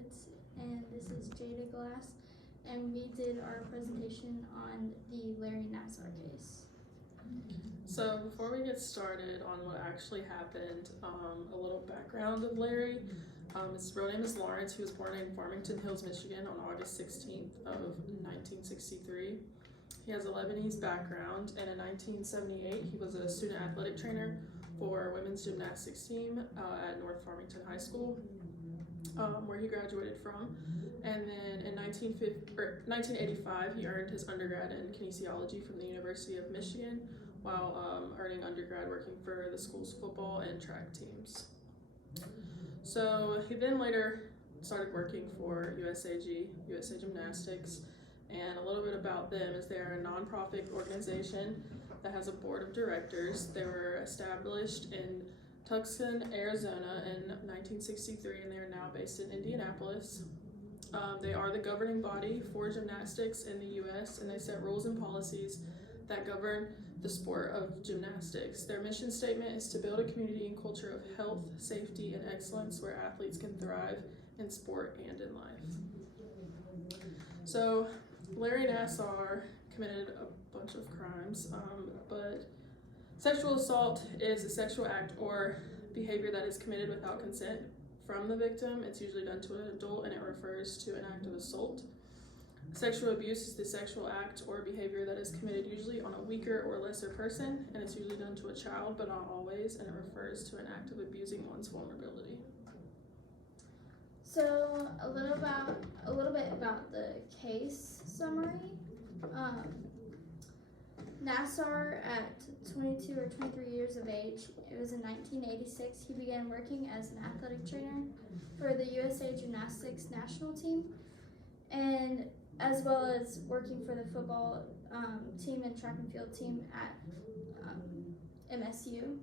Woods, and this is Jada Glass, and we did our presentation on the Larry Nassar case. So before we get started on what actually happened, a little background of Larry. His real name is Lawrence. He was born in Farmington Hills, Michigan on August 16th of 1963. He has a Lebanese background, and in 1978 he was a student athletic trainer for women's gymnastics team at North Farmington High School, where he graduated from. And then in 1985 he earned his undergrad in kinesiology from the University of Michigan, while earning undergrad working for the school's football and track teams. So he then later started working for USAG, USA Gymnastics, and a little bit about them is they're a nonprofit organization that has a board of directors. They were established in Tucson, Arizona in 1963, and they are now based in Indianapolis. They are the governing body for gymnastics in the U.S., and they set rules and policies that govern the sport of gymnastics. Their mission statement is to build a community and culture of health, safety, and excellence where athletes can thrive in sport and in life. So Larry Nassar committed a bunch of crimes, but sexual assault is a sexual act or behavior that is committed without consent from the victim. It's usually done to an adult, and it refers to an act of assault. Sexual abuse is the sexual act or behavior that is committed usually on a weaker or lesser person, and it's usually done to a child, but not always, and it refers to an act of abusing one's vulnerability. So a little bit about the case summary. Nassar, at 22 or 23 years of age, it was in 1986, he began working as an athletic trainer for the USA Gymnastics national team, and as well as working for the football team and track and field team at MSU.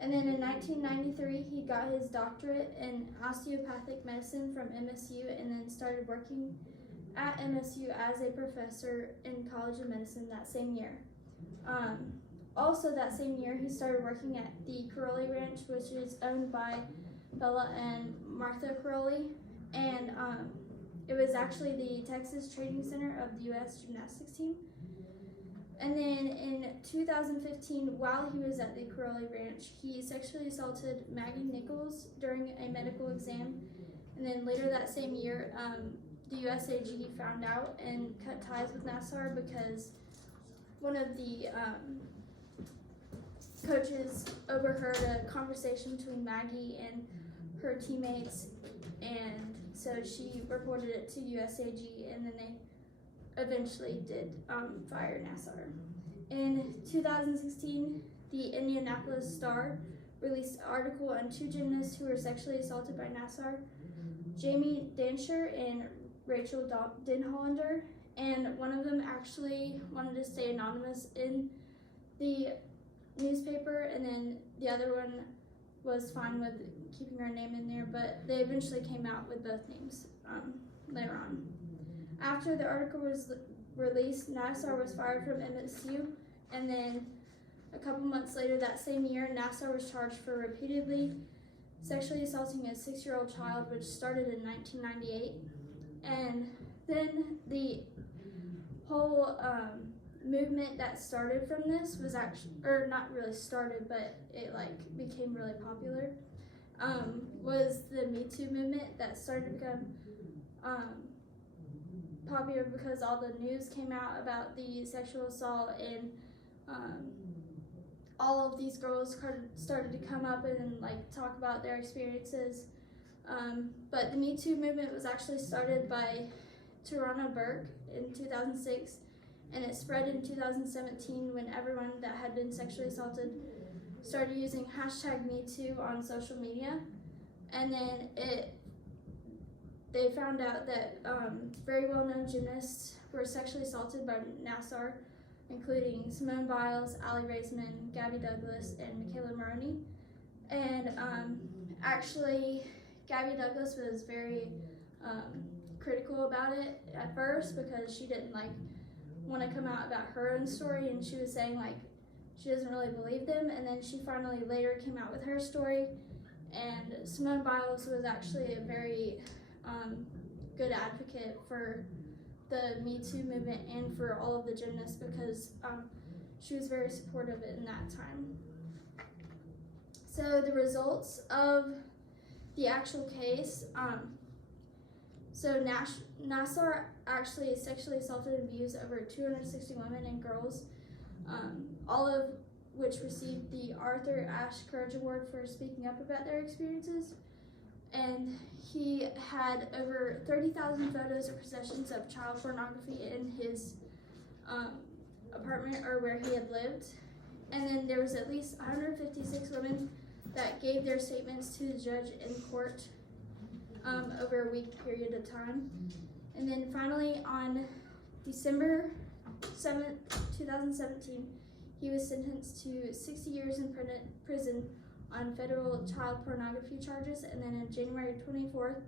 And then in 1993, he got his doctorate in osteopathic medicine from MSU, and then started working at MSU as a professor in College of Medicine that same year. Also that same year, he started working at the Caroli Ranch, which is owned by Bella and Martha Caroli, and it was actually the Texas Training Center of the U.S. Gymnastics team. And then in 2015, while he was at the Caroli Ranch, he sexually assaulted Maggie Nichols during a medical exam. And then later that same year, the USAG found out and cut ties with Nassar because one of the coaches overheard a conversation between Maggie and her teammates, and so she reported it to USAG, and then they eventually did fire Nassar. In 2016, the Indianapolis Star released an article on two gymnasts who were sexually assaulted by Nassar, Jamie Dancher and Rachel Denhollander, and one of them actually wanted to stay anonymous in the newspaper, and then the other one was fine with keeping her name in there, but they eventually came out with both names later on. After the article was released, Nassar was fired from MSU, and then a couple months later that same year, Nassar was charged for repeatedly sexually assaulting a 6-year-old child, which started in 1998. And then the whole movement that started from this was actually, or not really started, but it became really popular, was the Me Too movement that started to become popular because all the news came out about the sexual assault, and all of these girls started to come up and talk about their experiences. But the Me Too movement was actually started by Tarana Burke in 2006, and it spread in 2017 when everyone that had been sexually assaulted started using #MeToo on social media. And then they found out that very well-known gymnasts were sexually assaulted by Nassar, including Simone Biles, Allie Raisman, Gabby Douglas, and Michaela Maroney. And actually, Gabby Douglas was very critical about it at first because she didn't want to come out about her own story, and she was saying she doesn't really believe them. And then she finally later came out with her story, and Simone Biles was actually a very good advocate for the Me Too movement and for all of the gymnasts because she was very supportive in that time. So the results of the actual case, so Nassar actually sexually assaulted and abused over 260 women and girls, all of which received the Arthur Ashe Courage Award for speaking up about their experiences. And he had over 30,000 photos or possessions of child pornography in his apartment or where he had lived. And then there was at least 156 women that gave their statements to the judge in court over a week period of time. And then finally on December 7th, 2017, he was sentenced to 60 years in prison on federal child pornography charges, and then on January 24th,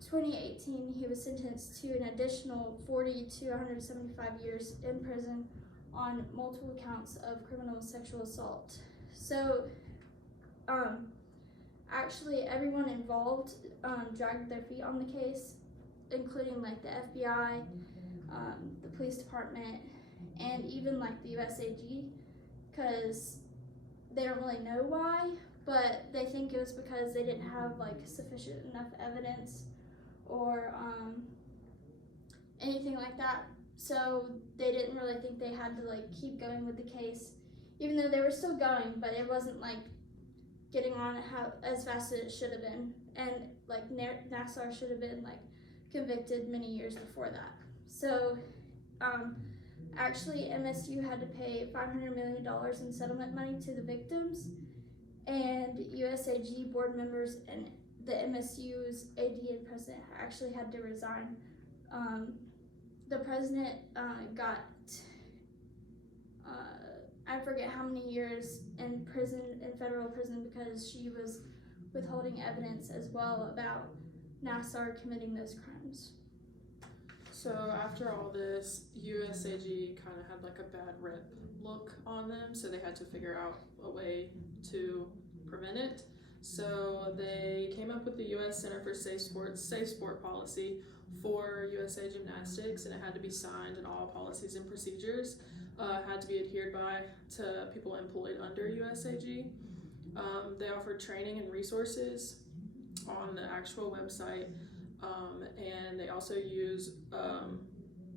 2018, he was sentenced to an additional 40 to 175 years in prison on multiple counts of criminal sexual assault. So, actually everyone involved dragged their feet on the case, including like the FBI, the police department, and even like the USAG, because they don't really know why, but they think it was because they didn't have like sufficient enough evidence or anything like that. So they didn't really think they had to like keep going with the case, even though they were still going, but it wasn't like getting on as fast as it should have been. And like Nassar should have been like convicted many years before that. So actually MSU had to pay $500 million in settlement money to the victims, and USAG board members and the MSU's AD and president actually had to resign. The president got I forget how many years in prison, in federal prison, because she was withholding evidence as well about Nassar committing those crimes. So after all this, USAG kind of had like a bad rep look on them, so they had to figure out a way to prevent it. So they came up with the U.S. Center for Safe Sport policy for USA Gymnastics, and it had to be signed, and all policies and procedures had to be adhered by to people employed under USAG. They offered training and resources on the actual website. And they also use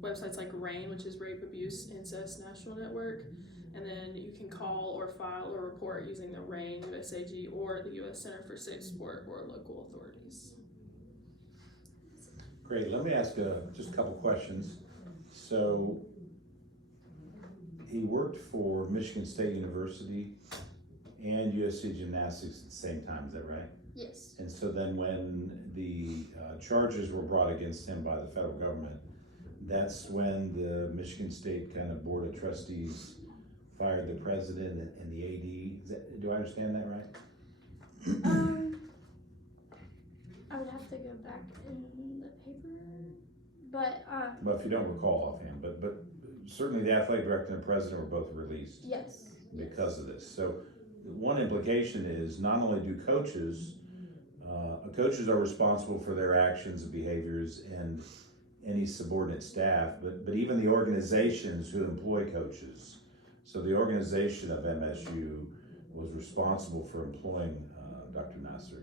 websites like RAIN, which is Rape, Abuse, Incest National Network. And then you can call or file or report using the RAIN, USAG, or the U.S. Center for Safe Sport or local authorities. Great. Let me ask just a couple questions. So he worked for Michigan State University and USC Gymnastics at the same time, is that right? Yes. And so then when the charges were brought against him by the federal government, that's when the Michigan State kind of Board of Trustees fired the president and the AD. Do I understand that right? I would have to go back in the paper, but if you don't recall offhand, but certainly the athletic director and the president were both released. yes. Because of this. So one implication is not only do coaches are responsible for their actions and behaviors and any subordinate staff, but even the organizations who employ coaches. So the organization of MSU was responsible for employing Dr. Nassar.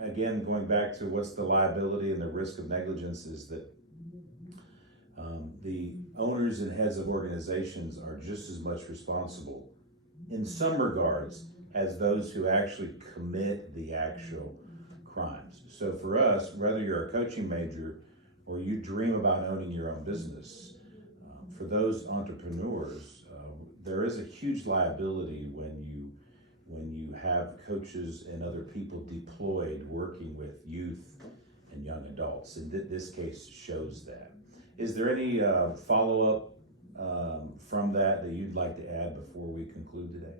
Again, going back to what's the liability and the risk of negligence is that the owners and heads of organizations are just as much responsible in some regards as those who actually commit the actual crimes. So for us, whether you're a coaching major or you dream about owning your own business, for those entrepreneurs, there is a huge liability when you have coaches and other people deployed working with youth and young adults, and this case shows that. Is there any follow-up from that you'd like to add before we conclude today?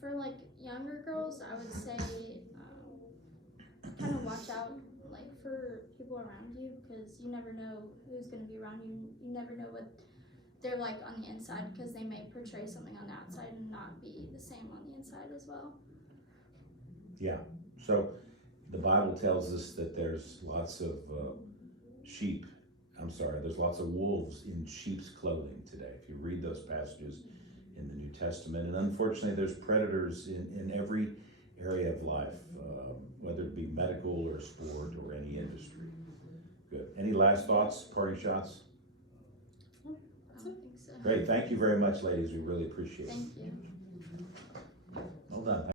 For like younger girls, I would say kind of watch out like for people around you, because you never know who's going to be around you. You never know what they're like on the inside, because they may portray something on the outside and not be the same on the inside as well. So the Bible tells us that there's lots of there's lots of wolves in sheep's clothing today. If you read those passages in the New Testament, and unfortunately there's predators in every area of life, whether it be medical or sport or any industry. Good. Any last thoughts, party shots? I don't think so. Great, thank you very much, ladies, we really appreciate it. Thank you. Well done.